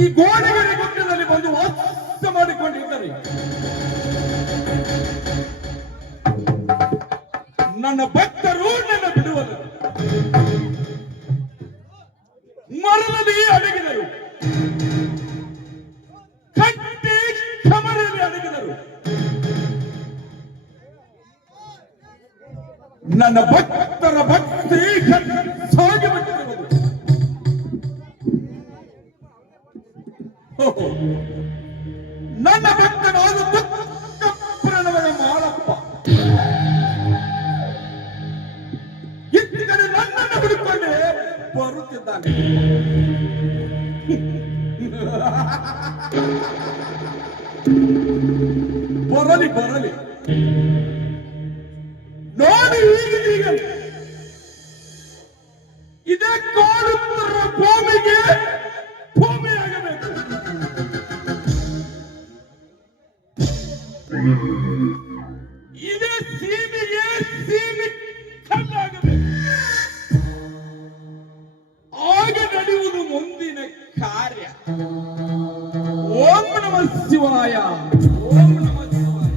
ಈ ಗೋಡೆಗರಿ ಗುಡ್ಡದಲ್ಲಿ ಬಂದು ವಾಸ ಮಾಡಿಕೊಂಡಿದ್ದರೆ ನನ್ನ ಭಕ್ತರು ನನ್ನ ಬಿಡುವರು. ಮರದಲ್ಲಿ ಅಡಗಿದರು, ಕಟ್ಟಿ ಕಮರಲ್ಲಿ ಅಡಗಿದರು. ನನ್ನ ಭಕ್ತರ ಭಕ್ತಿ ಸಾಗಿಬಿಟ್ಟಿರುವುದು. ನನ್ನ ಭಕ್ತನಾದ ದುಃಖ ಪ್ರಣವದ ಮಾಳಪ್ಪ ಇತ್ತಿದರೆ ನನ್ನನ್ನು ಬಿಡುಕೊಂಡೇ ಬರುತ್ತಿದ್ದಾನೆ. ಬರಲಿ ಬರಲಿ, ನೋಡಿ ಈಗ ಇದೇ ಕಾಡುತ್ತಿರುವ ಭೂಮಿಗೆ ಭೂಮಿಯಾಗಬೇಕು. ಇದೇ ಸೀಮೆಗೆ ಸೀಮೆ ಕಲ್ಲಾಗಬೇಕು. ಆಗ ನಡೆಯುವುದು ಮುಂದಿನ ಕಾರ್ಯ. ಓಂ ನಮಃ ಶಿವಾಯ, ಓಂ ನಮಃ ಶಿವಾಯ.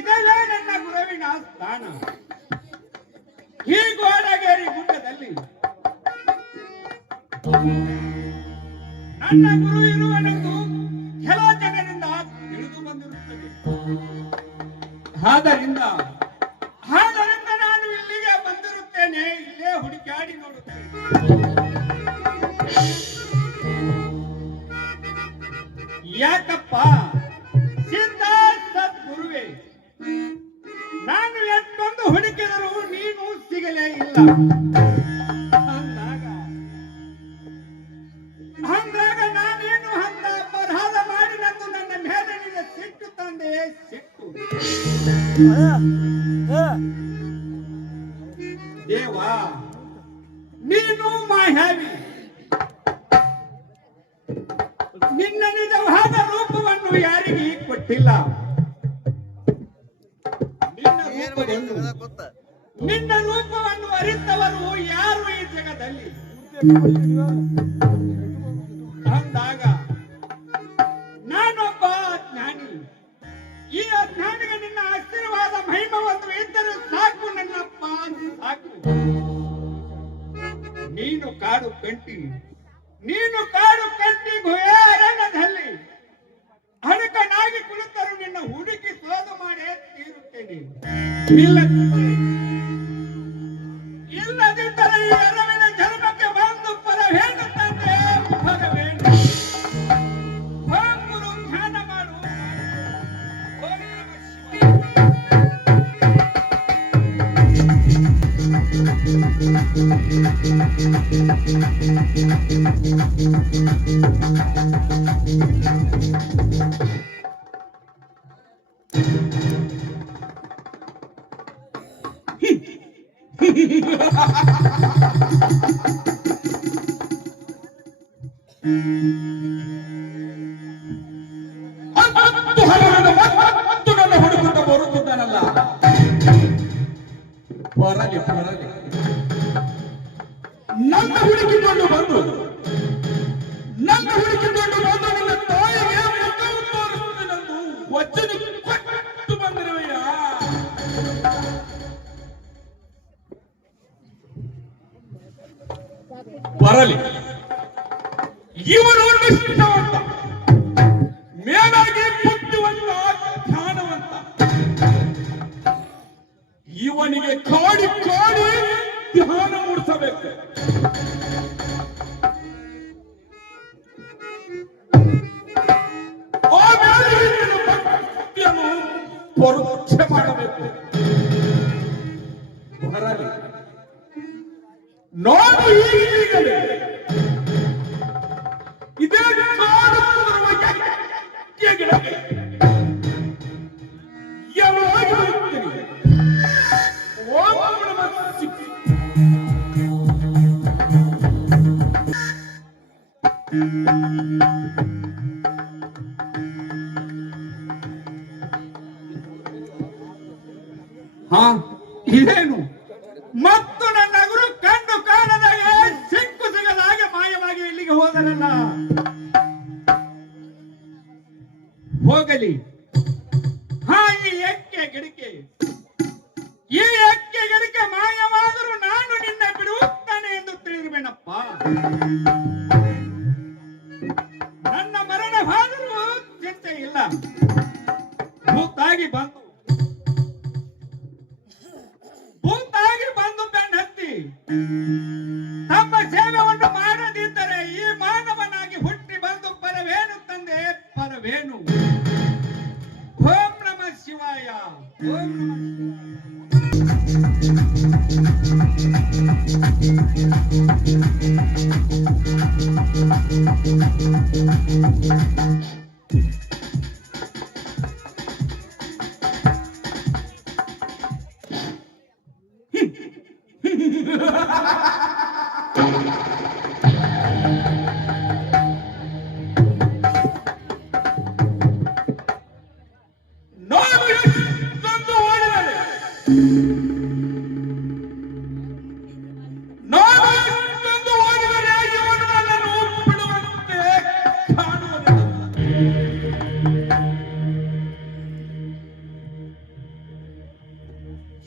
ಇದೆಲ್ಲ ನನ್ನ ಗುರುವಿನ ಸ್ಥಾನ. ಈ ಗೋಡಗೇರಿ ಗುಡ್ಡದಲ್ಲಿ ನನ್ನ ಗುರು ಇರುವನೆಂದು ಕೆಲವು ಜನರಿಂದ ತಿಳಿದು ಬಂದಿರುತ್ತದೆ. ಆದ್ದರಿಂದ ನಾನು ಇಲ್ಲಿಗೆ ಬಂದಿರುತ್ತೇನೆ. ಇಲ್ಲೇ ಹುಡುಕಾಡಿ ನೋಡುತ್ತೇನೆ. ಯಾಕಪ್ಪ ಗುರುವೇ, ನಾನು ಎಷ್ಟೊಂದು ಹುಡುಕಿದರೂ ನೀನು ಸಿಗಲೇ ಇಲ್ಲ. ಅಂದಾಗ ನಾನೇನು ಅಂತ ಅಪರಾಧ ಮಾಡಿನಂದು ನನ್ನ ಮೇಲೆ ನಿನ್ನ ಸಿಟ್ಟು ತಂದೆ ಸಿಟ್ಟು. ದೇವಾ, ನೀನು ಮಾಯಾವಿ. ನಿನ್ನ ನಿಜವಾದ ರೂಪವನ್ನು ಯಾರಿಗೆ ಕೊಟ್ಟಿಲ್ಲ. ನಿನ್ನ ರೂಪವನ್ನು ಅರಿತವರು ಯಾರು ಈ ಜಗದಲ್ಲಿ? ಅಂದಾಗ ನಾನೊಬ್ಬ ಜ್ಞಾನಿ. ಈ ಅಜ್ಞಾನಿಗೆ ನಿನ್ನ ಆಶೀರ್ವಾದ ಮಹಿಮ ಒಂದು ಇದ್ದರೂ ಸಾಕು ನನ್ನಪ್ಪ, ಸಾಕು. ನೀನು ಕಾಡು ಕಂಟಿ ಗುಹೇರಣದಲ್ಲಿ ಅಡಕನಾಗಿ ಕುಳಿತರು ನಿನ್ನ ಹುಡುಕಿ ಸೋದು ಮಾಡೇ ತೀರುತ್ತೇನೆ. ಇಲ್ಲದಿದ್ದರೆ ಈ ಅರವಿನ ಜನ್ಮಕ್ಕೆ ಬಂದು ಪರವೇನು ತಂದೆ, ಪರವೇನು. ಗುರು ಧ್ಯಾನ ಮಾಡು. ಓಂ ನನ್ನ ಹುಡುಕುತ್ತ ಬರುತ್ತಿದ್ದಾನಲ್ಲ, ಬರಲಿ ಬರಲಿ. ನೀನು ಕೊಟ್ಟು ಬಂದಿರುವೆಯ? ಬರಲಿ, ಇವನು ನಿಷ್ಠಾವಂತ, ಮೇಲಾಗಿ ಬುದ್ಧಿವಂತ, ಜ್ಞಾನವಂತ. ಇವನಿಗೆ ಕಾಡಿ ಕಾಡಿ ಧ್ಯಾನ ಮೂಡಿಸಬೇಕು. ಆಮೇಲೆ ಈತನ ಭಕ್ತಿಯನ್ನು ಪರೋಕ್ಷ ಮಾಡಬೇಕು. ಬರಲಿ, ನೋಡಿ ಈಗಲೇ ಇದೇ ಗಿಡಕ್ಕೆ ಯಾವಾಗ ಹೋಗ್ತೀನಿ? ಓಂ ನಮಃ ಶಿವಾಯ. ಹಾ, ಇದೇನು ಮತ್ತು ನನ್ನ ಗುರು ಕಂಡು ಕಾಣದಾಗೆ ಸಿಕ್ಕು ಸಿಗದಾಗೆ ಮಾಯವಾಗಿ ಇಲ್ಲಿಗೆ ಹೋದರಲ್ಲ. ಹೋಗಲಿ. ಹಾ, ಈ ಎಕ್ಕೆ ಗಿಡಕೆ ಮಾಯವಾದರೂ ನಾನು ನಿನ್ನ ಬಿಡುತ್ತಾನೆ ಎಂದು ತಿಳಿದಿರುವೆನಪ್ಪ. ನನ್ನ ಮರಣವಾದರೂ ಚಿಂತೆ ಇಲ್ಲ. ಭೂತಾಗಿ ಬಂದು ಬೆನ್ನತ್ತಿ ತಮ್ಮ ಸೇವೆಯನ್ನು ಮಾಡದಿದ್ದರೆ ಈ ಮಾನವನಾಗಿ ಹುಟ್ಟಿ ಬಂದು ಪರವೇನು ತಂದೆ, ಪರವೇನು. ಓಂ ನಮಃ ಶಿವಾಯ. ಓಂ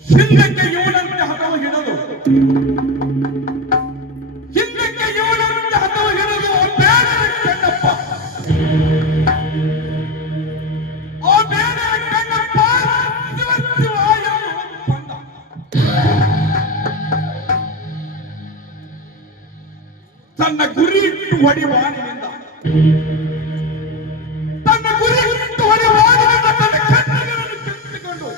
ಹಿಂದಕ್ಕೆ ಇವನಂತೆ ಹತವು ಹಿಡಿದು ಬೇರೆ ಕಣ್ಣಪ್ಪ, ಆ ಬೇರೆ ಕಣ್ಣಪ್ಪ ಶಿವಾಯ ಬಂದ. ತನ್ನ ಗುರಿ ಇಟ್ಟು ಹೊಡೆವಾನಿನಿಂದ ತನ್ನ ಕಣ್ಣುಗಳನ್ನು ಕೆತ್ತಿಕೊಂಡು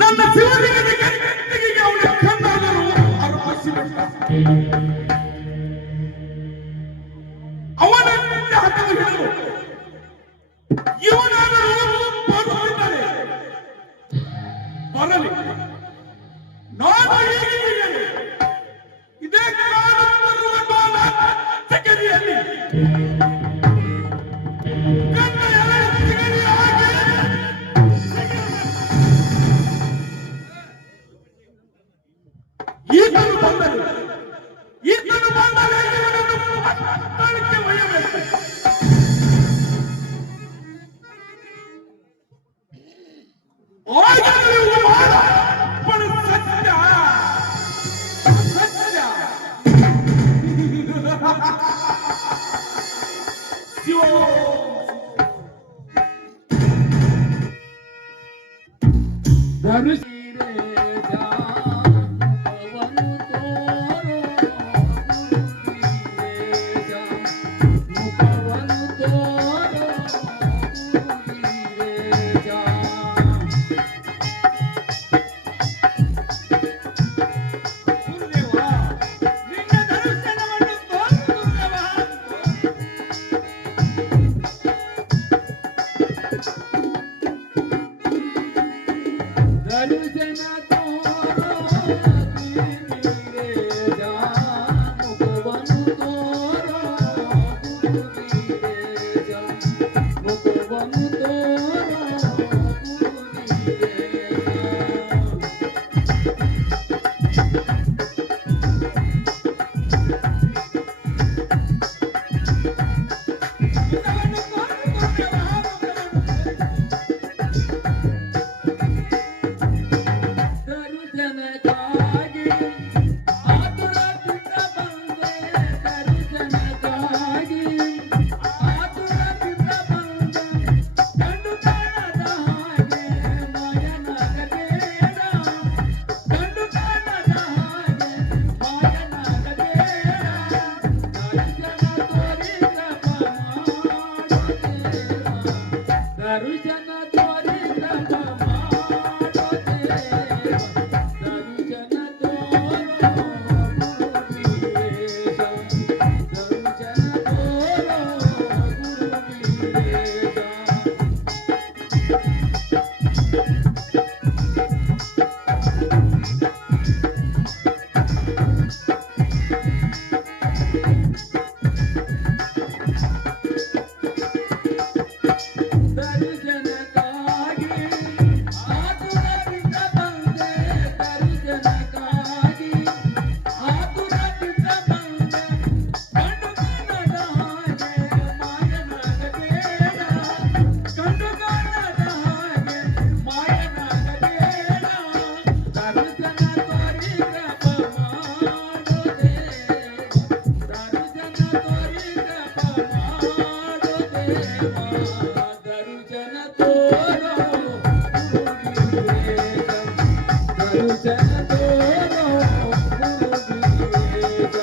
ನನ್ನ ಶಿವಲಿಂಗದ ಕಣ್ಣಿಗೆ ಅವನ ಕಣ್ಣಾದರೂ ಅರ್ಪಿಸಿಬಿಟ್ಟ. ಅವನ ಹತವು ಹಿಡಿದು ಇವನಾದರೂ ಬರುತ್ತಿದ್ದರೆ ಬರಲಿ. ನಾನು ಈಗಲೇ ಇದೇ ಕಾಲ ಸೆಕೆರಿಯಲ್ಲಿ ಕಣ್ಣ ಸೆಕೆರಿಯಾಗಿ ಈತನು ಬಂದರೆ ಇವನನ್ನು ಪಟ್ಟಣಕ್ಕೆ ಒಯ್ಯಬೇಕು. ಧನುಷ ದರುಶನ ತೋರಿದ ಮಾಡೋ ದೇವ ದರುಶನ ತೋರೋ ಗುರುವೀರೇಶ ದರುಶನ ತೋರೋ ಗುರುವೀರೇಶ ದರ್ಶನಕ್ಕಾಗಿ ಆತುರದಿಂದ ಬಂದೆ ದರ್ಶನಕ್ಕಾಗಿ ಆತುರದಿಂದ ಬಂದೆ ಕಂಡು ಕಾಣದ ಹಾಗೆ ಮಾಯನಾಗಬೇಡ ಕಂಡು ಕಾಣದ ಹಾಗೆ ಮಾಯನಾಗಬೇಡ ದರ್ಶನ ತೋರಿದಪ್ಪ ಮಾಡೋ ದೇವ ದರ್ಶನ ತೋರಿದಪ್ಪ ಮಾಡೋ ದೇವ ದರುಶನ ತೋರೋ ಗುರುವೀರೇಶ ದರುಶನ ತೋರೋ ಗುರುವೀರೇಶ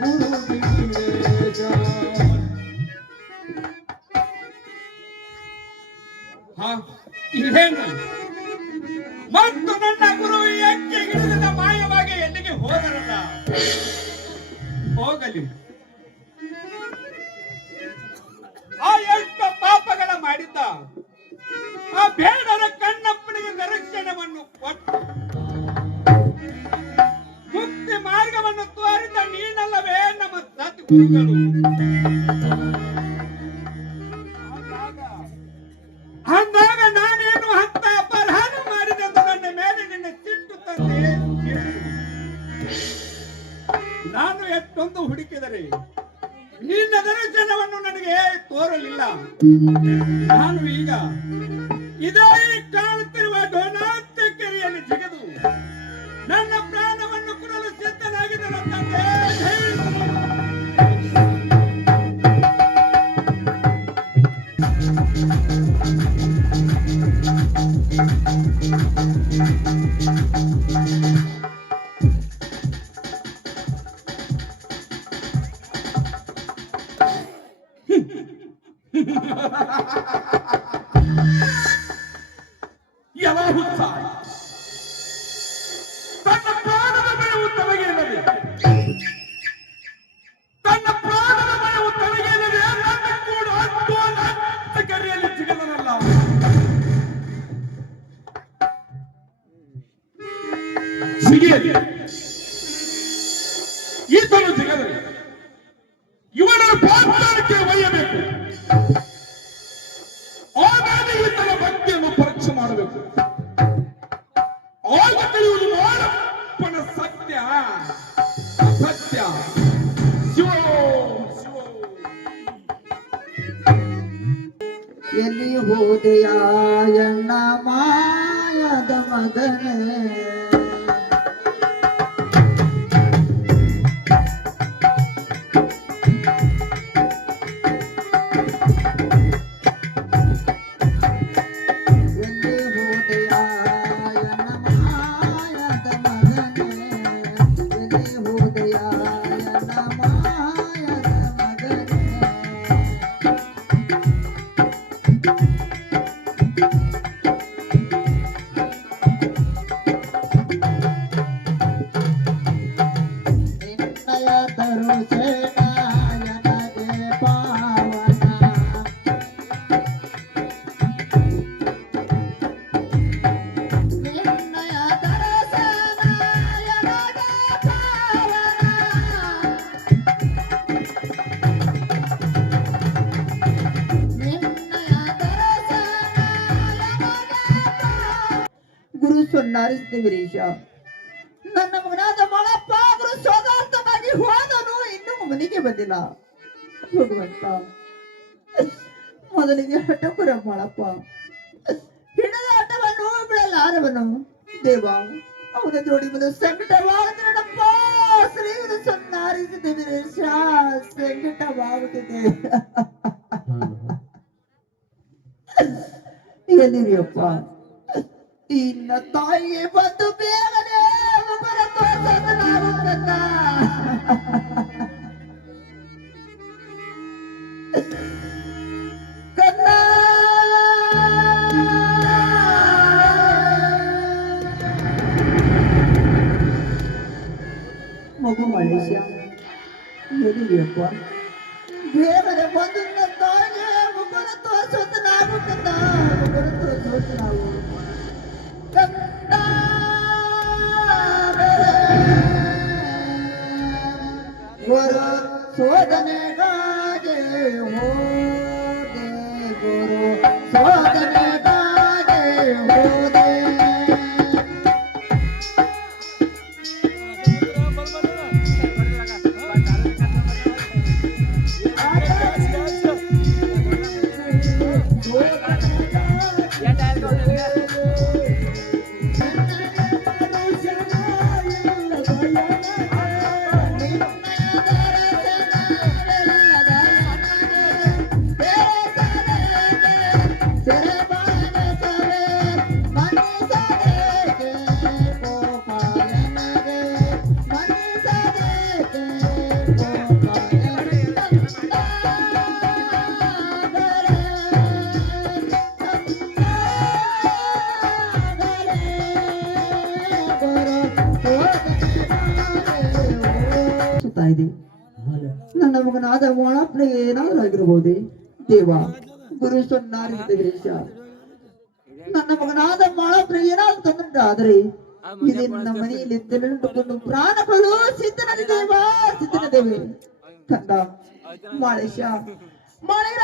ಗುರುವೀರೇಶ ಹಾ, ಇದೇನು ಮತ್ತು ನನ್ನ ಗುರು ಎಕ್ಕೆ ಹಿಡಿದ ಮಾಯವಾಗಿ ಎಲ್ಲಿಗೆ ಹೋದರಲ್ಲ, ಹೋಗಲಿ. ಆ ಎಷ್ಟು ಪಾಪಗಳ ಮಾಡಿದ್ದ ಆ ಬೇಡರ ಕಣ್ಣಪ್ಪನಿಗೆ ದರ್ಶನವನ್ನು ಕೊಟ್ಟು ಮುಕ್ತಿ ಮಾರ್ಗವನ್ನು ತೋರಿದ ನೀನಲ್ಲವೇ ನಮ್ಮ ಸದ್ಗುರುಗಳು. ಅಂದಾಗ ನಾನೇನು ಅಂತ ಅಪರಾಧ ಮಾಡಿದೆಂದು ನನ್ನ ಮೇಲೆ ನಿನ್ನ ಸಿಟ್ಟು ತಂದೆ ನಾನು ಎಷ್ಟೊಂದು ಹುಡುಕಿದರೆ ನಿನ್ನ ದರ್ಶನವನ್ನು ನನಗೆ ತೋರಲಿಲ್ಲ. ನಾನು ಈಗ ಇದೇ ಕಾಣುತ್ತಿರುವ ಡೋನಾಥ ಕೆರೆಯಲ್ಲಿ ಜಿಗಿದು ನನ್ನ ಪ್ರಾಣವನ್ನು ಕೊಡಲು ಸಿದ್ಧನಾಗಿದೆ ನನ್ನ ತಂದೆ. ಯಾವ ಹುಚ್ಚ ತನ್ನ ಪ್ರಾಣದ ಭಯವು ತನಗೇನದೆ ತನ್ನ ಪ್ರಾಣದ ಭಯವು ತನಗೇನದೆ ನನ್ನ ಕೂಡ ಅಡ್ಡ ಕರೆಯಲ್ಲಿ ಜಿಗದನಲ್ಲ. ಜಿಗಿಯಲಿ ಈತನು ಜಿಗದಲ್ಲಿ ಇವನ ಪಾತ್ರಕ್ಕೆ ಒಯ್ಯಬೇಕು. ಆಮೇಲೆ ಈತನ ಭಕ್ತಿಯನ್ನು ಪರೀಕ್ಷೆ ಮಾಡಬೇಕು. ಆಗ ತಿಳಿಯುವುದು ಮಾರಪ್ಪನ ಸತ್ಯ ಸತ್ಯ. ಶಿವ ಶಿವ ಎಲ್ಲಿ ಹೋದೆಯ ಎಣ್ಣ ಮಾಯದ ಮಗನೇ ಎಲ್ಲಿ ಹೋದೆಯ ಎಣ್ಣ ಮಾಯದ ಮಗನೇ ಎಲ್ಲಿ ಹೋದೆಯ ಎಣ್ಣ ಮಾಯದ ಮಗನೇ ನಿನ್ನಯ ದರುಶನ ನನಗೆ ಪಾವನ ನಿನ್ನಯ ದರುಶನ ನನಗೆ ಪಾವನ ನಿನ್ನಯ ದರುಶನ ನನಗೆ ಪಾವನ. ಗುರು ಸೊನ್ನಾರಿಸಿದ ವೀರೇಶ ನನ್ನ ಮಗನಾದ ಮಳಪ್ಪ ಗುರು ಸೋದಾರ್ಥನಾಗಿ ಹೋದನು, ಇನ್ನೂ ಮನೆಗೆ ಬಂದಿಲ್ಲ. ಭಗವಂತ ಮೊದಲಿಗೆ ಹಠಪುರ ಮಳಪ್ಪ ಹಿಡಿದ ಹಠವನ್ನು ಬಿಡಲಾರವನು. ದೇವ ಅವನ ಜೋಡಿ ಬಂದು ಸಂಕಟವಾಗುತ್ತೇನಪ್ಪ. ಶ್ರೀ ಗುರು ಸೊನ್ನಾರಿಸಿದ ವೀರೇಶ ಸಂಕಟವಾಗುತ್ತಿದೆ. ಎಲ್ಲಿರಿಯಪ್ಪ ಇನ್ನ ತಾಯಿಗೆ ಬಂದು ಬೇಗನೆ ಮುಖರ ತೋರಿಸಬೇಕಾಗುತ್ತಲ್ಲ. ಯಪ್ಪ ಬೇಗನೆ ಬಂದು ನನ್ನ ತಾಯಿಗೆ ಮುಖನ ತೋರಿಸುತ್ತ ನಾವು ಕಂದ ಮುಖನ ತೋರಿಸುತ್ತ ನಾವು ಕಂದ ಗುರು ಶೋಧನೆಗಾಗಿ ಹೋದೆ ಗುರು ಶೋಧನೆಗಾಗಿ ಹೋದೆ ಇದೆ ನನ್ನ ಮಗನಾದ ಮೊಳಪ್ಪನಿಗೆ ಏನಾದರೂ ಆಗಿರಬಹುದೇ ದೇವ ಗುರು ಸೊನ್ನಾರಿಸಿದ ವೇಷ ನನ್ನ ಮಗನಾದ ಮೊಳಪ್ಪನಿಗೆ ಏನಾದ್ರು ತೊಂದರೆ ಆದರೆ ಇದೇ ನನ್ನ ಮನೆಯಲ್ಲಿ ತೆರಳುಕೊಂಡು ಪ್ರಾಣಗಳು ಸಿದ್ಧನ ದೇವ ಸಿದ್ಧನ ದೇವಿ ಕಂದ ಮಾಳೇಶ ಮಾಳೇರ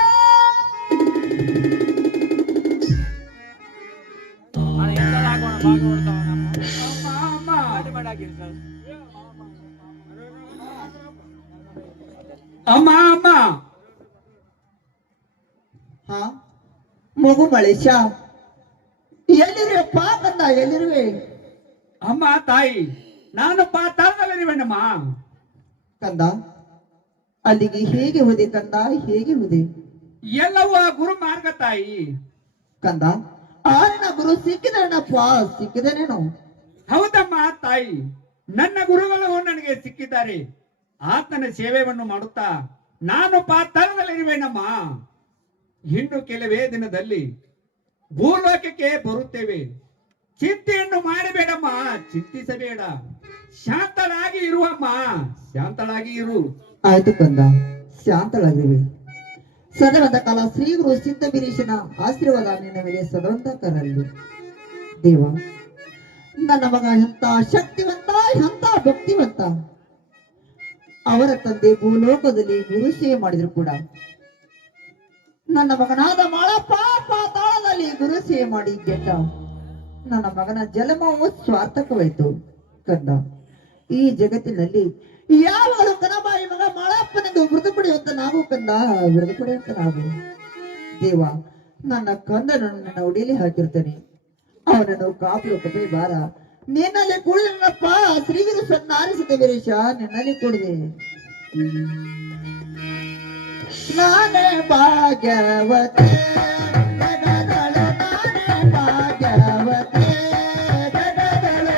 ಅಮ್ಮ ಅಮ್ಮ ಹಾ ಮಗು ಮಳೇಶ ಎಲ್ಲಿರುವಪ್ಪ ಕಂದ ಎಲ್ಲಿರುವೆ ಅಮ್ಮ ತಾಯಿ ನಾನು ಪಾತಾಳದಲ್ಲಿರುವೆನಮ್ಮ ಕಂದ ಅಲ್ಲಿಗೆ ಹೇಗೆ ಹೋದೆ ಕಂದ ಹೇಗೆ ಹೋದೆ ಎಲ್ಲವೂ ಆ ಗುರು ಮಾರ್ಗ ತಾಯಿ ಕಂದ ಆರಿನ ಗುರು ಸಿಕ್ಕಿದನಪ್ಪ ಸಿಕ್ಕಿದನೇನು ಹೌದಮ್ಮ ತಾಯಿ ನನ್ನ ಗುರುಗಳು ನನಗೆ ಸಿಕ್ಕಿದ್ದಾರೆ ಆತನ ಸೇವೆಯನ್ನು ಮಾಡುತ್ತಾ ನಾನು ಪಾತಾಳದಲ್ಲಿರುವೆನಮ್ಮ ಇನ್ನು ಕೆಲವೇ ದಿನದಲ್ಲಿ ಭೂಲೋಕಕ್ಕೆ ಬರುತ್ತೇವೆ ಚಿಂತೆಯನ್ನು ಮಾಡಬೇಡಮ್ಮ ಚಿಂತಿಸಬೇಡ ಶಾಂತಳಾಗಿ ಇರುವಮ್ಮ ಶಾಂತಳಾಗಿ ಇರು ಆಯ್ತು ಕಂದ ಶಾಂತಳಾಗಿರುವೆ ಸದವಂತ ಕಾಲ ಶ್ರೀ ಗುರು ಸಿದ್ಧ ಬಿರೀಶನ ಆಶೀರ್ವಾದ ನಿನ್ನ ಮೇಲೆ ಸದವಂತ ಕರಲಿ ದೇವ ನನ್ನ ಮಗ ಎಂತ ಶಕ್ತಿವಂತ ಎಂತ ಭಕ್ತಿವಂತ ಅವರ ತಂದೆ ಭೂಲೋಕದಲ್ಲಿ ಗುರು ಸೇವೆ ಮಾಡಿದ್ರು ಕೂಡ ನನ್ನ ಮಗನಾದ ಮಾಳಪ್ಪ ಪಾತಾಳದಲ್ಲಿ ಗುರು ಸೇವೆ ಮಾಡಿ ಗೆದ್ದ ನನ್ನ ಮಗನ ಜನ್ಮವು ಸ್ವಾರ್ಥಕವಾಯಿತು ಕಂದ ಈ ಜಗತ್ತಿನಲ್ಲಿ ಯಾವಾಗಲೂ ಕನಬಾಯಿ ಮಗ ಮಾಳಪ್ಪನೆಂದು ಮೃದು ಪಡೆಯುವಂತ ನಾವು ಕಂದ ಮೃದು ಪಡೆಯುವಂತ ನಾವು ದೇವ ನನ್ನ ಕಂದನನ್ನು ನನ್ನ ಉಡಿಯಲ್ಲಿ ಹಾಕಿರ್ತೇನೆ ಅವನನ್ನು ಕಾಪಲು ಕಪೆ ಬಾರ ನಿನ್ನಲ್ಲಿ ಕುಡಿದನಪ್ಪ ಶ್ರೀಗಿರು ಸಣ್ಣ ಆರಿಸಿದ ವೀರೇಶ ನಿನ್ನಲ್ಲಿ ಕುಡಿದೆ ನಾನೇ ಭಾಗ್ಯವತೆ ಜಗದಳು ನಾನೇ ಭಾಗ್ಯವತೆ ಜಗದಳು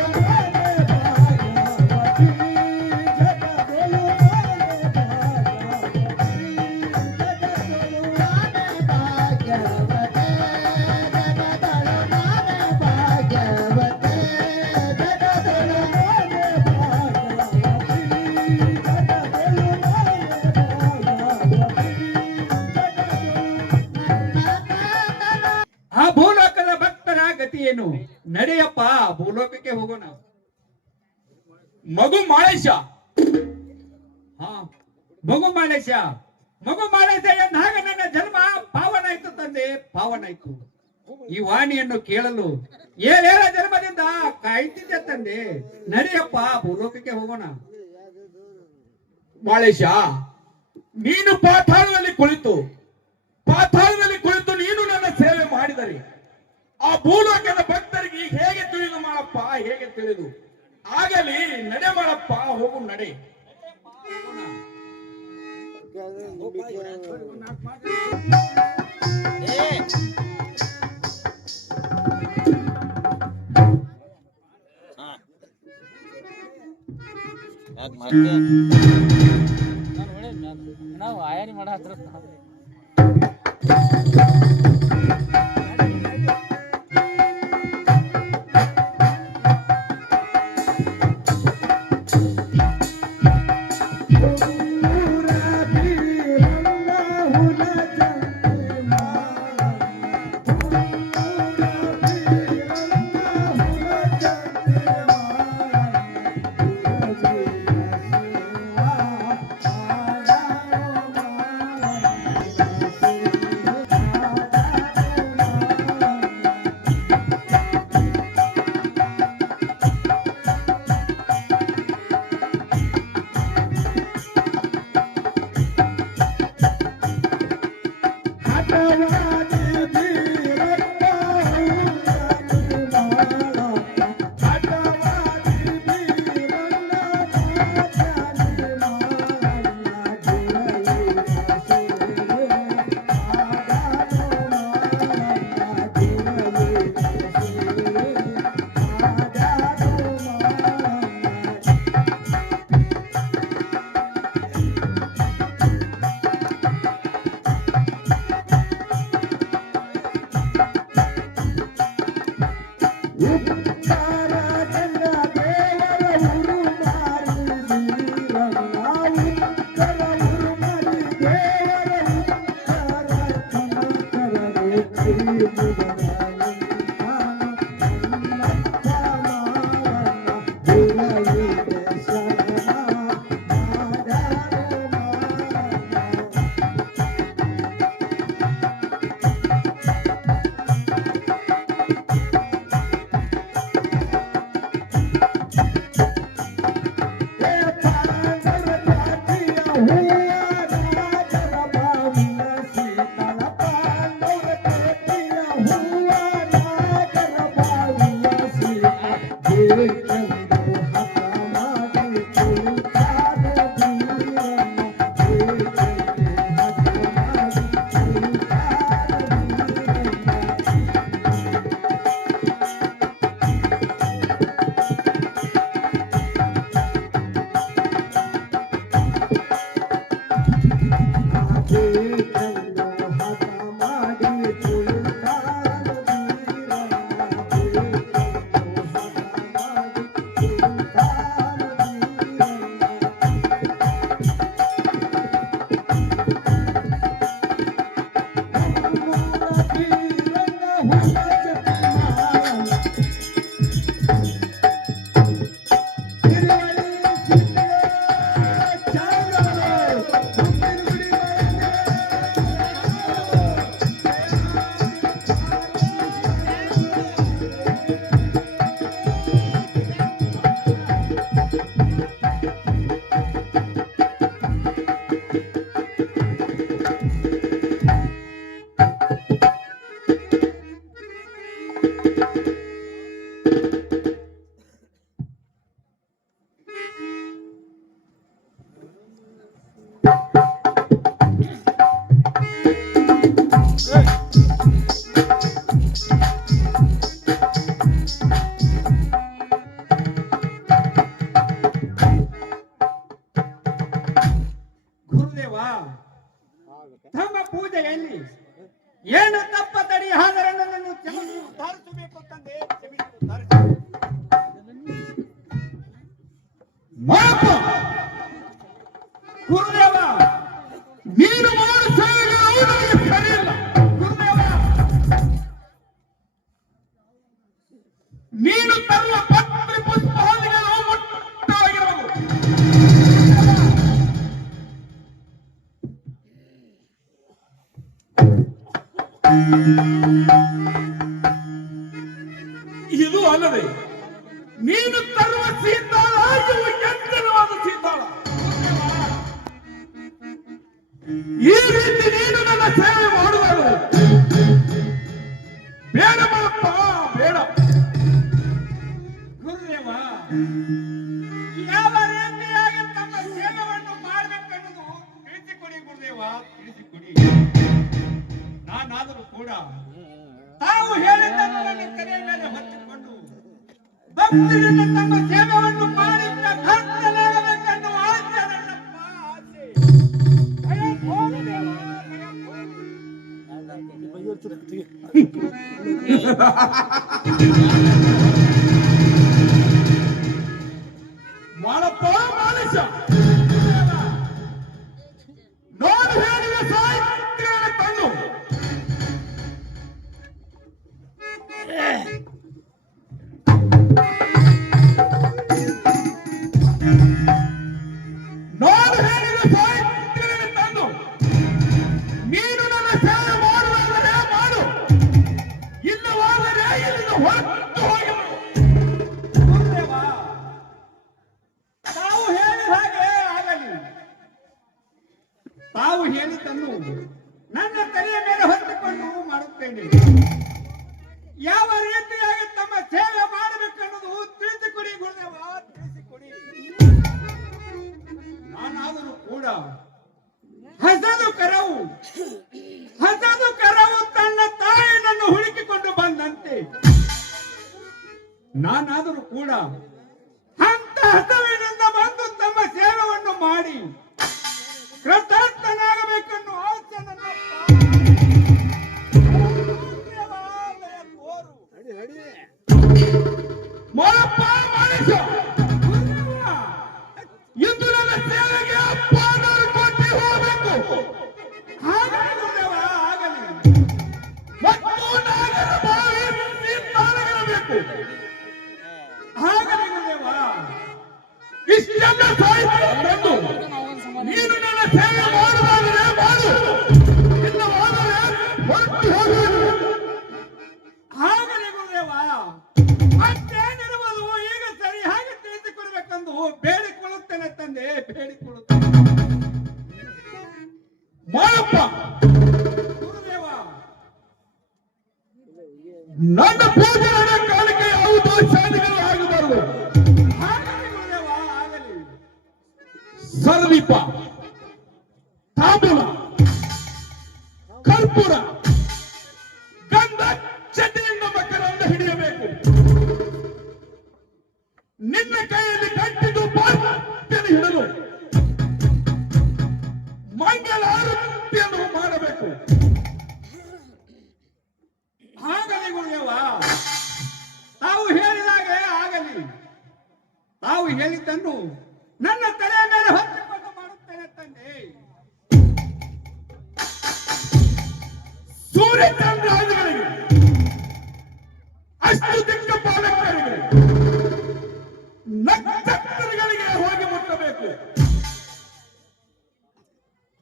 ನಾನೇ ಭಾಗ್ಯವತೆ ಜಗದಳು ನಾನೇ ಭಾಗ್ಯವತೆ ಜಗದಳು ಆ ಭೂಲೋಕದ ಭಕ್ತರ ಗತಿ ಏನು ನಡೆಯಪ್ಪ ಭೂಲೋಕಕ್ಕೆ ಹೋಗೋಣ ಮಗು ಮಾಳೇಶ ಹಾ ಮಗು ಮಾಳೇಶ ಎಂದಾಗ ನನ್ನ ಜನ್ಮ ಪಾವನಾಯ್ತು ತಂದೆ ಪಾವನಾಯ್ತು ಈ ವಾಣಿಯನ್ನು ಕೇಳಲು ಏಳೇಳ ಜನ್ಮದಿಂದ ಕಾಯ್ತಿದ್ದೆ ತಂದೆ ನಡೆಯಪ್ಪ ಭೂಲೋಕಕ್ಕೆ ಹೋಗೋಣ ಮಾಳೇಶ ನೀನು ಪಾತಾಳದಲ್ಲಿ ಕುಳಿತು ನೀನು ನನ್ನ ಸೇವೆ ಮಾಡಿದರೆ ಆ ಭೂಲೋಕದ ಭಕ್ತರಿಗೆ ಹೇಗೆ ತಿಳಿದು ಮಾಡಪ್ಪ ಹೇಗೆ ತಿಳಿದು ಆಗಲಿ ನಡೆ ಮಾಡಪ್ಪ ಹೋಗು ನಡೆ ನಾವು ಆಯಾನಿ ಮಾಡ ಗುರುದೇವ, ತಮ್ಮ ಪೂಜೆಯಲ್ಲಿ ಏನು ತಪ್ಪ ತಡಿ ಆದರೆ ನನ್ನನ್ನು ಕ್ಷಮಿಸಿ ಉದ್ಧರಿಸಬೇಕು ತಂದೆ, ಕ್ಷಮಿಸಿ ಉದ್ಧರಿಸು. ಮಾಡಪ್ಪ, ಗುರುದೇವ, ನೀನು ಮಾಡು ಸೇವೆಗಳು ನನಗೆ ಸರಿಯಿಲ್ಲ. ಗುರುದೇವ, ನೀನು ತರುವ ಪತ್ರಿ ಪುಷ್ಪಾದಿಗಳು ಮುಟ್ಟವಾಗಿರಬಹುದು. ಇದು ಅಲ್ಲದೆ ನೀನು ತರುವ ಸೀತಾಳ ಇವು ಎತ್ತರವಾದ ಸೀತಾಳ. ಈ ರೀತಿ ನೀನು ನನ್ನ ಸೇವೆ ಮಾಡುವುದು ಬೇಡ ಮಾಡಪ್ಪ, ಬೇಡ. ಗುರುದೇವ, ಯಾವ ರೀತಿಯಾಗಿ ತಮ್ಮ ಸೇವೆಯನ್ನು ಮಾಡಬೇಕೆನ್ನುವುದು ತಿಳಿಸಿಕೊಡಿ ಗುರುದೇವ, ತಿಳಿಸಿಕೊಡಿ. ನಾನಾದರೂ ಕೂಡ ತಾವು ಹೇಳಿದ್ದನ್ನು ನನ್ನ ತಲೆಯ ಮೇಲೆ ಹೊತ್ತುಕೊಂಡು ಭಕ್ತರಿಂದ ತಮ್ಮ ಸೇವೆಯನ್ನು ಮಾಡಿದ ಭಕ್ತನಾಗಬೇಕೆನ್ನುವ ಆಸೆ ನನ್ನಪ್ಪ, ಆಸೆ. ದಯ ತೋರು ದೇವ, ದಯ ಮಾಡಪ್ಪ, ಮಾಲಿಶ ನೋಡು ಹೇಳಿದ ಸಾಹಿತ್ಯ ತಂದು ನೋಡು ಹೇಳಿದ ಸಾಹಿತ್ಯ ತಂದು ನೀನು ನನ್ನ ಸೇವೆ ಮಾಡುವಾದರೆ ಮಾಡು, ಇಲ್ಲವಾದರೆ ಇಲ್ಲಿಂದ ಹೊರಟು ಹೋಗಿ. ಗುರುದೇವ, ತಾವು ಹೇಳಿದ ಹಾಗೆ ಆಗಲಿ. ತಾವು ಹೇಳಿದ್ದನ್ನು ನನ್ನ ತಲೆಯ ಮೇಲೆ ಹೊತ್ತುಕೊಂಡು ಮಾಡುತ್ತೇನೆ. ಯಾವ ರೀತಿಯಾಗಿ ತಮ್ಮ ಸೇವೆ ಮಾಡಬೇಕೆನ್ನುವುದು ತಿಳಿಸಿಕೊಡಿ ಗುರುದೇವ, ತಿಳಿಸಿಕೊಡಿ. ನಾನಾದರೂ ಕೂಡ ಹಸದು ಕರವು ತನ್ನ ತಾಯಿನನ್ನು ಹುಡುಕಿಕೊಂಡು ಬಂದಂತೆ ನಾನಾದರೂ ಕೂಡ ಅಂತ ಹಸವಿನಿಂದ ಬಂದು ತಮ್ಮ ಸೇವೆಯನ್ನು ಮಾಡಿ ಕೃತಾರ್ಥನಾಗಬೇಕೆನ್ನು ಆಸೆ ನನ್ನಪ್ಪ. ದೇವಾಲಯ ತೋರು. ಮಾಡಪ್ಪ, ಮಾಲಿಶ ಗುರುದೇವ, ಇಂದು ನನ್ನ ಸೇವೆಗೆ 6 ಕೋಟಿ ಹೋಗಬೇಕು. ನನ್ನ ಸಾಹಿತ್ಯ ತಂದು ನೀನು ನನ್ನ ಸೇವೆ ಮಾಡುವಾಗಲೇ ಮಾಡು, ಇಲ್ಲವಾದರೆ ಹೊರಟು ಹೋಗು. ಆಗಲಿ ಗುರುದೇವ, ಮತ್ತೇನಿರುವುದು ಈಗ ಸರಿಯಾಗಿ ತಿಳಿದುಕೊಳ್ಬೇಕೆಂದು ಬೇಡಿಕೊಳ್ಳುತ್ತೇನೆ ತಂದೆ, ಬೇಡಿಕೊಳ್ಳುತ್ತೇನೆ. ಮಾಡಪ್ಪ, ಗುರುದೇವ, ನನ್ನ ಪೂಜೆ ಮಾಡೋ ಕಾಲಕ್ಕೆ ಯಾವುದೋ ಶಾದಿಗಳು ಆಗಬಾರದು. ಆಗಲಿ ಗುರುದೇವ, ಆಗಲಿ. ಸರ್ದೀಪ, ತಾಂಬೂಲ, ಕರ್ಪೂರ, ಗಂಧ ಚಟಿಯಿಂದ ಮಕ್ಕಳನ್ನು ಹಿಡಿಯಬೇಕು. ನಿನ್ನ ಕೈಯಲ್ಲಿ ಕಟ್ಟಿದ್ದು ಬಾಧ್ಯತೆ ಹಿಡಲು ಮಂಗಳಾರತಿಯನ್ನು ಮಾಡಬೇಕು. ಆಗಲಿ ಗುರುದೇವ, ತಾವು ಹೇಳಿದಾಗೆ ಆಗಲಿ. ತಾವು ಹೇಳಿದ್ದನ್ನು ನನ್ನ ತಲೆಯ ಮೇಲೆ ಹೊತ್ತುಕೊಂಡು ಮಾಡುತ್ತೇನೆ ತಂದೆ. ಸೂರ್ಯಚಂದ್ರಾದಿಗಳಿಗೆ, ಅಷ್ಟು ದಿಕ್ಕಪಾಲಕರಿಗೆ, ನಕ್ಷತ್ರಗಳಿಗೆ ಹೋಗಿ ಮುಟ್ಟಬೇಕು.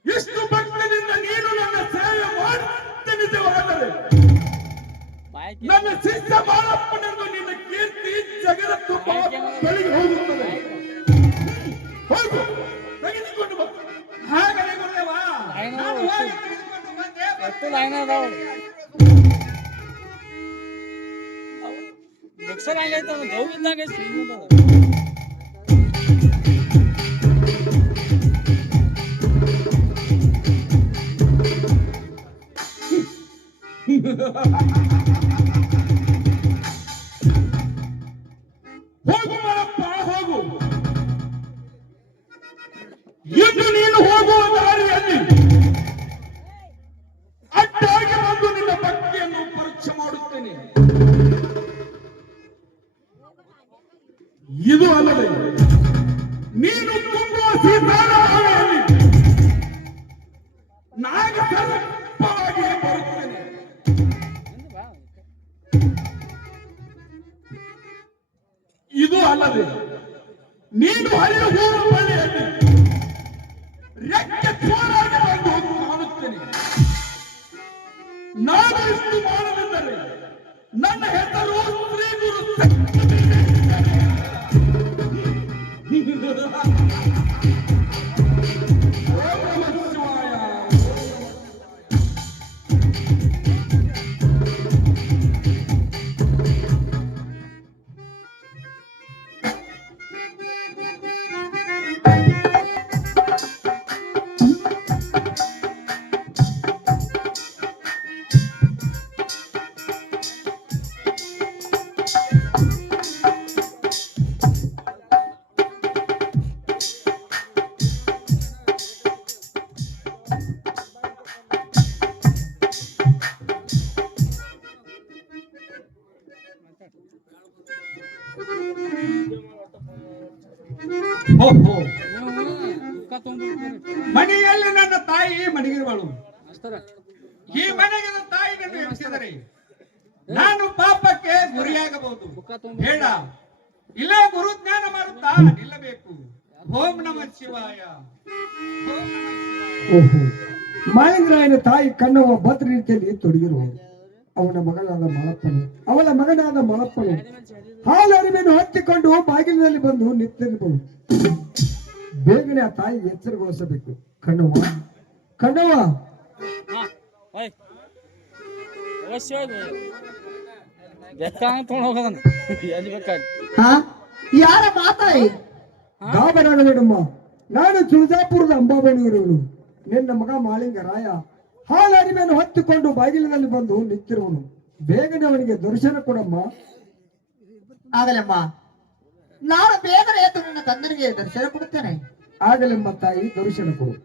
ಇಷ್ಟು ಭಕ್ತರಿಂದ ನೀನು ನನ್ನ ಸೇವೆ ಮಾಡುತ್ತೆ ನಿಜವಾದರೆ ನನ್ನ ಶಿಷ್ಯ ಬಾಳಪ್ಪನೆಂದು ನಿನ್ನ ಕೀರ್ತಿ ಜಗದ ತುಂಬ ಬೆಳಿಗ್ಗೆ ಹೋಗುತ್ತದೆ. ಹೋಗು, ತೆಗೆದುಕೊಂಡು ಬಾ. ಆಗಲಿ ಗುರುದೇವ, ನಾನು ಹೋಗಿ ತೆಗೆದುಕೊಂಡು ಬಂದೆ. ಹೋಗು ಮಾಡಪ್ಪ, ಹೋಗು. ಇಂದು ನೀನು ಹೋಗುವ ದಾರಿಯಲ್ಲಿ ಅಡ್ಡಾಗಿ ಬಂದು ನಿನ್ನ ಭಕ್ತಿಯನ್ನು ಪರೀಕ್ಷೆ ಮಾಡುತ್ತೇನೆ. ಇದು ಅಲ್ಲದೆ ನೀನು ತುಂಬುವ ಸೀತಾರಾಮಯಲ್ಲಿ ನಾಗ ಸರ್ಪವಾಗಿ ಬರುತ್ತೇನೆ. ಇದು ಅಲ್ಲದೆ ನೀನು ಹರಿದು ಹೋಗುವ ಬಳ್ಳಿಯಲ್ಲಿ ರೆಕ್ಕೆ ಜೋರಾಗಿ ಬಂದು ಕಾಣುತ್ತೇನೆ. ನಾನು ಇಷ್ಟು ಮಾಡದಿದ್ದರೆ ನನ್ನ ಹೆಸರು ಶ್ರೀ ಗುರು ಓಂ ನಮಃ ಶಿವಾಯ. ಓಹೋ, ಮನೆಯಲ್ಲಿ ನನ್ನ ತಾಯಿ ಮಡಗಿರುವಳು. ಈ ಮನೆಗೆ ನನ್ನ ತಾಯಿಯನ್ನು ಎಬ್ಬಿಸಿದರೆ ನಾನು ಪಾಪಕ್ಕೆ ಗುರಿಯಾಗಬಹುದು. ಬೇಡ, ಇಲ್ಲೇ ಗುರುಜ್ಞಾನ ಮಾಡುತ್ತಾ ನಿಲ್ಲಬೇಕು. ಓಂ ನಮಃ ಶಿವಾಯ, ಓಂ ನಮಃ ಶಿವಾಯ. ಓಹೋ, ಮಾಳಿಂಗರಾಯನ ತಾಯಿ ಕಣ್ಣವ್ವ ಭದ್ರ ರೀತಿಯಲ್ಲಿ ತೊಡಗಿರುವಳು. ಅವನ ಮಗನಾದ ಮಲಪ್ಪನು, ಅವಳ ಮಗನಾದ ಮಲಪ್ಪನು ಹಾಲು ಅರಿಮೆಯನ್ನು ಹತ್ತಿಕೊಂಡು ಬಾಗಿಲಿನಲ್ಲಿ ಬಂದು ನಿಂತಿರಬಹುದು. ಬೇಗನೆ ಆ ತಾಯಿ ಎಚ್ಚರಗೊಳಿಸಬೇಕು. ಕಣ್ಣವ್ವ, ಕಣ್ಣವ್ವ, ಯಾರ ಮಾತಾಯಿ? ಗಾಬರಾಗಬೇಡಮ್ಮ, ನಾನು ತುಳಜಾಪುರದ ಅಂಬಾಬಣಿಯವರವನು. ನಿನ್ನ ಮಗ ಮಾಳಿಂಗರಾಯ ಹಾಲು ಅರಿಮೆಯನ್ನು ಹೊತ್ತಿಕೊಂಡು ಬಾಗಿಲಿನಲ್ಲಿ ಬಂದು ನಿಂತಿರುವನು. ಬೇಗನೆ ಅವನಿಗೆ ದರ್ಶನ ಕೊಡಮ್ಮ. ಆಗಲಮ್ಮ, ನಾನು ಬೇಗನೆ ಎದ್ದು ನನ್ನ ತಂದನಿಗೆ ದರ್ಶನ ಕೊಡುತ್ತೇನೆ. ಆಗಲೆಂಬ ತಾಯಿ, ದರ್ಶನ ಕೊಡು.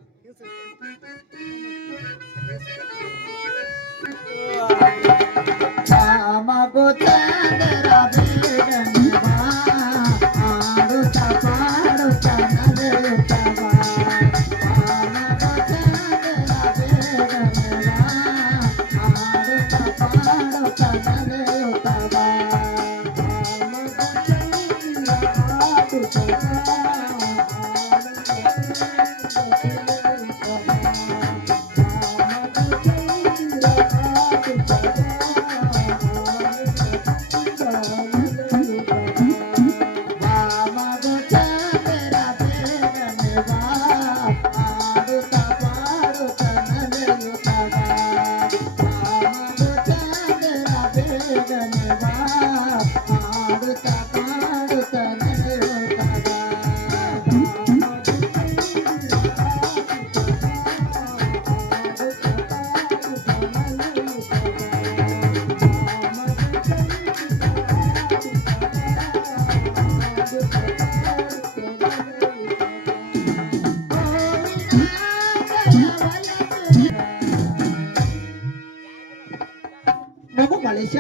ಮಲೇಶ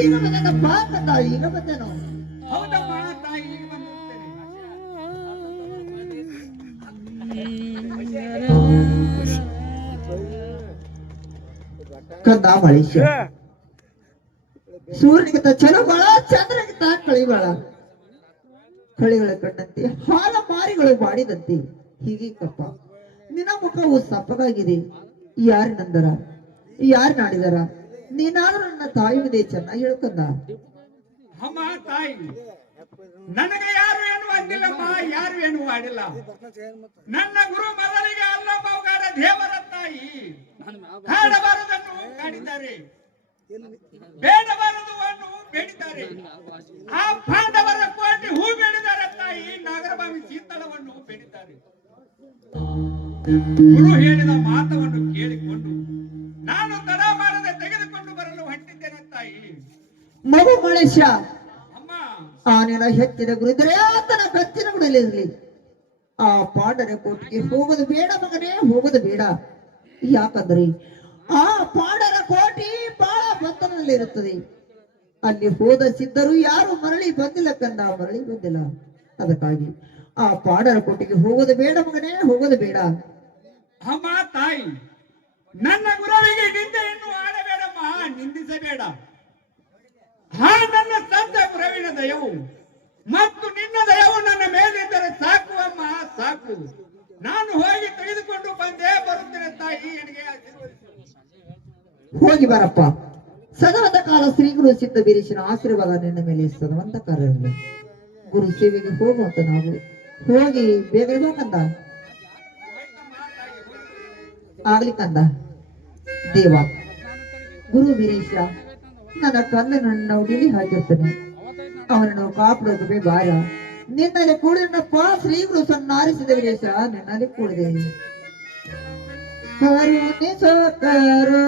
ಈಗ ಬಂದಪ್ಪ ಕಂದ, ಈಗ ಬಂದೆನು. ಹೌದಮ್ಮ ತಾಯಿ, ಈಗ ಬಂದಿರ್ತೇನೆ. ಕಂದ ಮಲೇಶ, ಸೂರ್ಯನಿಗಿಂತ ಚಲೋ ಬಾಳ, ಚಂದ್ರನಿಗಿಂತ ಕಳಿ ಬಾಳ. ಕಳಿಗಳ ಕಂಡಂತೆ ಹಾಲ ಮಾರಿಗಳು ಮಾಡಿದಂತೆ ಹೀಗೀಗಪ್ಪ ನಿನ್ನ ಮುಖವು ಸಪ್ಪಗಾಗಿದೆ. ಯಾರಿನಂದರ, ಯಾರು ನಾಡಿದರ? ನೀನಾದ್ರೂ ನನ್ನ ತಾಯಿನಿದೆ ಚೆನ್ನಾಗಿ ಹೇಳ್ಕಂದ. ಅಮ್ಮ ತಾಯಿ, ನನಗೆ ಯಾರು ಏನು ಅಂದಿಲ್ಲಮ್ಮ, ಯಾರು ಏನು ಮಾಡಿಲ್ಲ. ನನ್ನ ಗುರು ಮೊದಲಿಗೆ ಅಲ್ಲ ಮೌಗಾಡ ದೇವರ ತಾಯಿ ಹಾಡಬಾರದನ್ನು ಕಾಡಿದ್ದಾರೆ, ಬೇಡಬಾರದನ್ನು ಬೇಡಿದ್ದಾರೆ. ಆ ಪಾಂಡವರ ಕೋಟಿ ಹೂ ಬೇಡಿದ್ದಾರೆ ತಾಯಿ, ನಾಗರಭಾವಿ ಶೀತಳವನ್ನು ಬೇಡಿದ್ದಾರೆ. ಗುರು ಹೇಳಿದ ಮಾತವನ್ನು ಕೇಳಿಕೊಂಡು ನಾನು ತಡ ಮಾಡದೆ ತೆಗೆದುಕೊಂಡು ಬರಲು ಹೊಂಟಿದ್ದೇನೆ ತಾಯಿ. ಮಗು ಮಲೇಶ, ಅಮ್ಮ, ಆನೆನ ಹೆಚ್ಚಿನ ಗುರಿದರೆ ಆತನ ಕಚ್ಚಿನ ಗುಡಲಿರಲಿ. ಆ ಪಾಂಡನ ಕೋಟಿಗೆ ಹೋಗೋದು ಬೇಡ ಮಗನೇ, ಹೋಗೋದು ಬೇಡ. ಯಾಕಂದ್ರೆ ಆ ಪಾಂಡನ ಕೋಟಿ ಬಹಳ ಬಂಧನದಲ್ಲಿರುತ್ತದೆ. ಅಲ್ಲಿ ಹೋದ ಸಿದ್ಧರು ಯಾರು ಮರಳಿ ಬಂದಿಲ್ಲ ಕಂದ, ಮರಳಿ ಬಂದಿಲ್ಲ. ಅದಕ್ಕಾಗಿ ಆ ಪಾಂಡನ ಕೋಟಿಗೆ ಹೋಗೋದು ಬೇಡ ಮಗನೇ, ಹೋಗೋದು ಬೇಡ. ಅಮ್ಮ ತಾಯಿ, ನನ್ನ ಗುರುವಿಗೆ ನಿಂದೆಯನ್ನು ಆಡಬೇಡಮ್ಮ, ನಿಂದಿಸಬೇಡ. ನನ್ನ ಸಂತ ಗುರುವಿನ ದಯವು ಮತ್ತು ನಿನ್ನ ದಯವು ನನ್ನ ಮೇಲಿದ್ದರೆ ಸಾಕು ಅಮ್ಮ, ಸಾಕು. ನಾನು ಹೋಗಿ ತೆಗೆದುಕೊಂಡು ಬಂದೇ ಬರುತ್ತೇನೆ ತಾಯಿ, ನನಗೆ ಆಶೀರ್ವದಿಸು. ಹೋಗಿ ಬರಪ್ಪ. ಸದಾದ ಕಾಲ ಶ್ರೀ ಗುರು ಸಿದ್ಧ ಬೀರೇಶನ ಆಶೀರ್ವಾದ ನಿನ್ನ ಮೇಲೆ ಸದವಂತ ಕಾರ್ಯವಿಲ್ಲ. ಗುರು ಸೇವೆಗೆ ಹೋಗುವಂತ ನಾವು ಹೋಗಿ ಬೇಗ ಹೋಗಂದ ಆಗ್ಲಿ ಕಂದ. ದೇವ ಗುರು ವೀರೇಶ ನನ್ನ ಕಲ್ಲನ್ನು ಉಡಿಲಿ ಹಾಕಿರ್ತಾನೆ, ಅವನನ್ನು ಕಾಪಾಡೋಕೆ ಬಾರ. ನಿನ್ನಲ್ಲಿ ಕೂಡಿನಪ್ಪ ಶ್ರೀ ಗುರು ಸನ್ನಾರಿಸಿದ ವೀರೇಶ, ನಿನ್ನಲ್ಲಿ ಕೂಡಿದೆ. ಕರುಣಿಸಕರು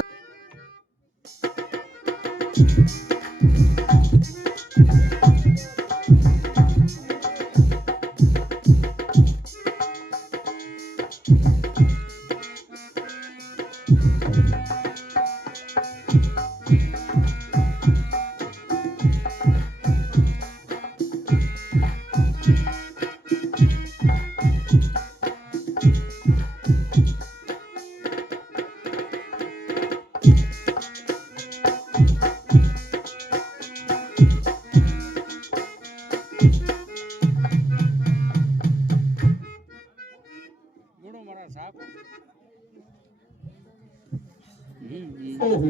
ಓಹೋ,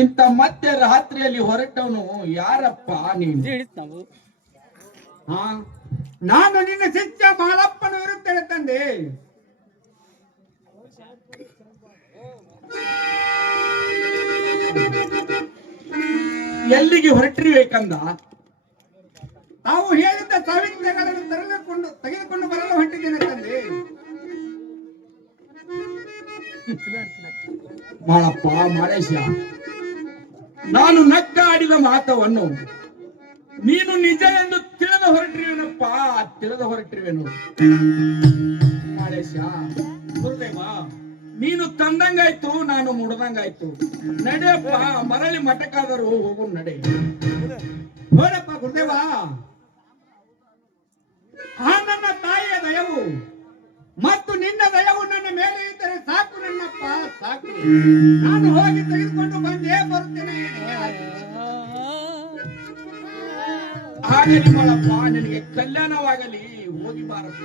ಇಂಥ ಮತ್ತೆ ರಾತ್ರಿಯಲ್ಲಿ ಹೊರಟವನು ಯಾರಪ್ಪ ನೀನು? ಹಾ, ನಾನು ನಿನ್ನ ಶಿಷ್ಯ ಮಾಲಪ್ಪನ ಇರುತ್ತೇನೆ ತಂದೆ. ಎಲ್ಲಿಗೆ ಹೊರಟಿರ್ಬೇಕಂದ? ತಾವು ಹೇಳಿದ್ದ ಸಾವಿತ್ಯಗಳನ್ನು ತೆಗೆದುಕೊಂಡು ಬರಲು ಹೊಂಟಿದ್ದೇನೆ ತಂದೆ. ಮಾಡಪ್ಪ ಮಾಳೇಶ, ನಾನು ನಕ್ಕ ಆಡಿದ ಮಾತವನ್ನು ನೀನು ನಿಜ ಎಂದು ತಿಳಿದ ಹೊರಟಿರುವೆನಪ್ಪ, ತಿಳಿದ ಹೊರಟಿರುವೆನು. ಮಾಳೇಶ, ಗುರುದೇವ, ನೀನು ತಂದಂಗಾಯ್ತು, ನಾನು ಮುಡ್ದಂಗಾಯ್ತು. ನಡೆಯಪ್ಪ, ಮರಳಿ ಮಠಕ್ಕಾದರೂ ಹೋಗು, ನಡೆ. ನೋಡಪ್ಪ ಗುರುದೇವ, ಆ ನನ್ನ ತಾಯಿಯ ದಯವು ಮತ್ತು ನಿನ್ನ ದಯವು ನನ್ನ ಮೇಲೆ ಇದ್ದರೆ ಸಾಕು ನನ್ನಪ್ಪ, ಸಾಕು. ನಾನು ಹೋಗಿ ತೆಗೆದುಕೊಂಡು ಬಂದೇ ಬರುತ್ತೇನೆ. ಹಾಗಲಿ ಮಾಡಪ್ಪ, ನಿನಗೆ ಕಲ್ಯಾಣವಾಗಲಿ, ಹೋಗಿ ಬಾರಪ್ಪ.